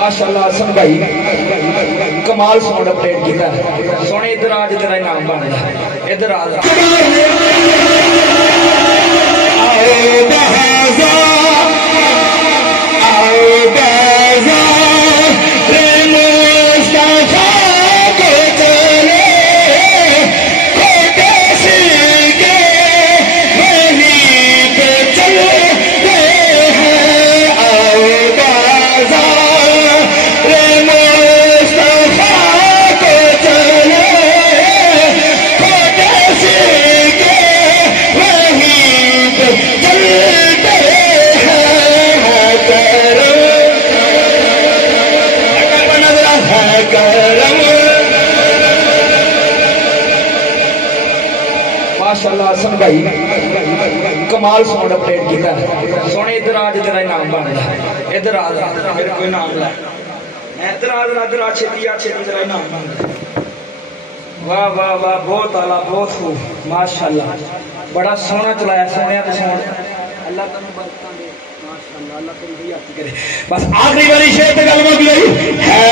माशाअल्लाह हसन भाई कमाल साउंड अपडेट किया सोने। इधर आज तेरा इनाम बन गया। इधर आ माशाअल्लाह हसन भाई कमाल साउंड अपडेट किया सोने। इधर आज तेरा इनाम बन गया। इधर आ मेरे को इनाम ला। इधर आ छेती तेरा इनाम बन गया। वाह वाह वाह बहुत आला बहुत खूब माशाअल्लाह बड़ा सोहना चलाया सोने तो सोने। अल्लाह तेन बरकतां दे माशाअल्लाह अल्लाह तेन भी हत्थ करे। बस आखिरी वाली शेर ते गल मुक गई है।